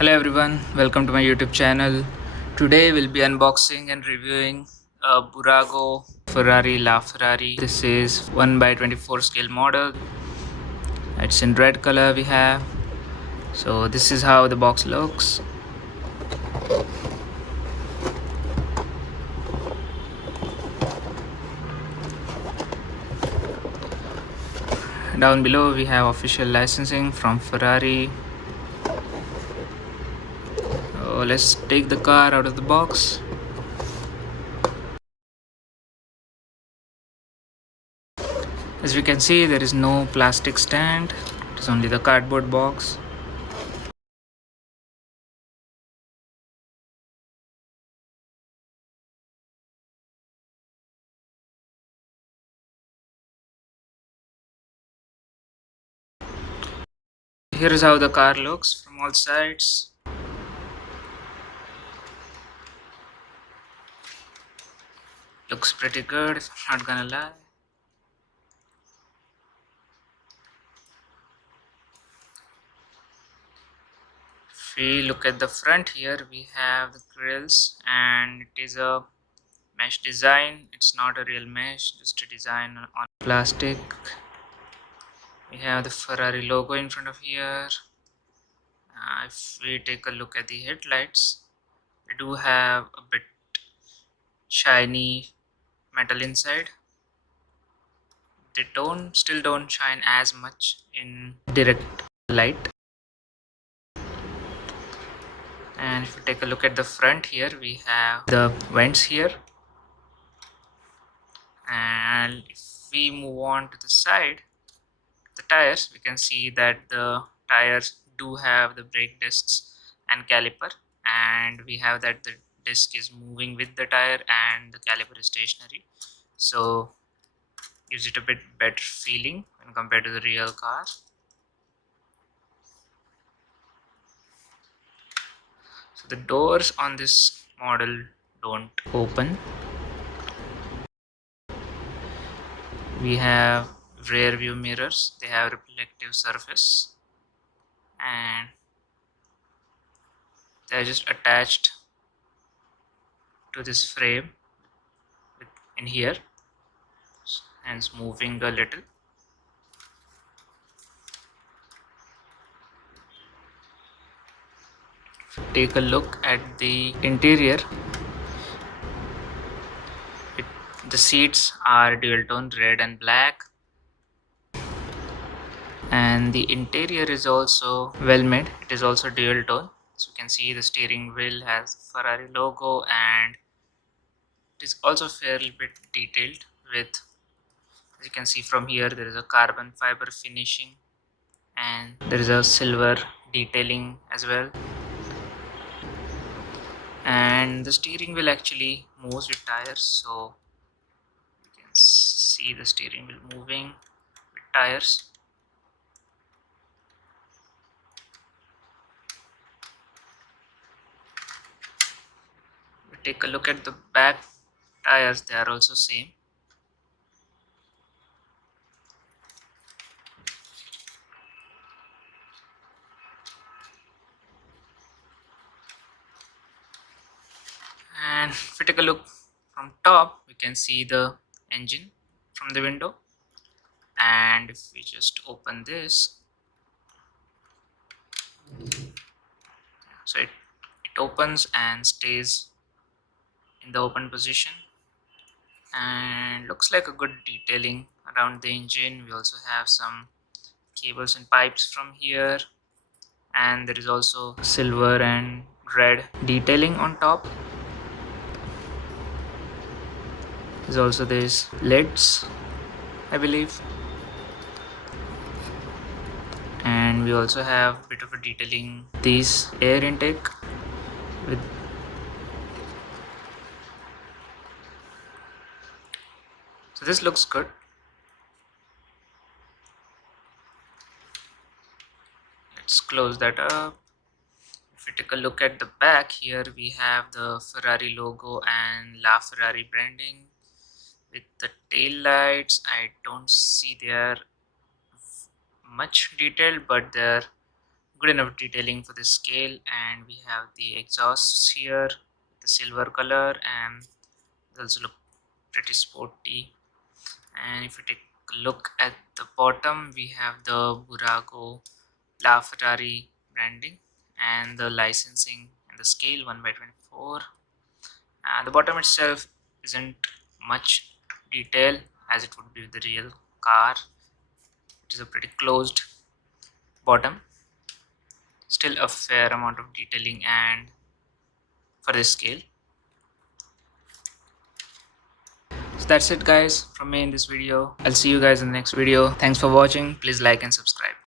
Hello everyone, welcome to my YouTube channel. Today we'll be unboxing and reviewing a Bburago Ferrari LaFerrari. This is 1/24 scale model. It's in red color we have. So this is how the box looks. Down below we have official licensing from Ferrari. So let's take the car out of the box. As we can see, there is no plastic stand. It is only the cardboard box. Here is how the car looks from all sides. Looks pretty good, if I'm not gonna lie. If we look at the front here, we have the grills, and it is a mesh design. It's not a real mesh, just a design on plastic. We have the Ferrari logo in front of here. If we take a look at the headlights, we do have a bit shiny metal inside. They still don't shine as much in direct light. And if you take a look at the front here, we have the vents here. And if we move on to the side, the tires, we can see that the tires do have the brake discs and caliper, and we have that the disc is moving with the tire and the caliper is stationary, so gives it a bit better feeling when compared to the real car. So the doors on this model don't open. We have rear view mirrors, they have reflective surface, and they're just attached to this frame in here, hence moving a little. Take a look at the interior. The seats are dual tone red and black, and the interior is also well made. It is also dual tone, so you can see the steering wheel has Ferrari logo, and it is also fairly bit detailed with, as you can see from here, there is a carbon fiber finishing and there is a silver detailing as well. And the steering wheel actually moves with tires, so you can see the steering wheel moving with tires. We take a look at the back tires, they are also same. And if we take a look from top, we can see the engine from the window, and if we just open this, so it opens and stays in the open position, and looks like a good detailing around the engine. We also have some cables and pipes from here, and there is also silver and red detailing on top. There's also these lids, I believe, and we also have a bit of a detailing these air intake with, so this looks good. Let's close that up. If we take a look at the back here, we have the Ferrari logo and LaFerrari branding with the tail lights. I don't see they are much detailed, but they're good enough detailing for this scale. And we have the exhausts here, the silver color, and they also look pretty sporty. And if you take a look at the bottom, we have the Bburago LaFerrari branding and the licensing and the scale 1/24. The bottom itself isn't much detail as it would be with the real car. It is a pretty closed bottom, still a fair amount of detailing and for this scale. So that's it guys from me in this video. I'll see you guys in the next video. Thanks for watching. Please like and subscribe.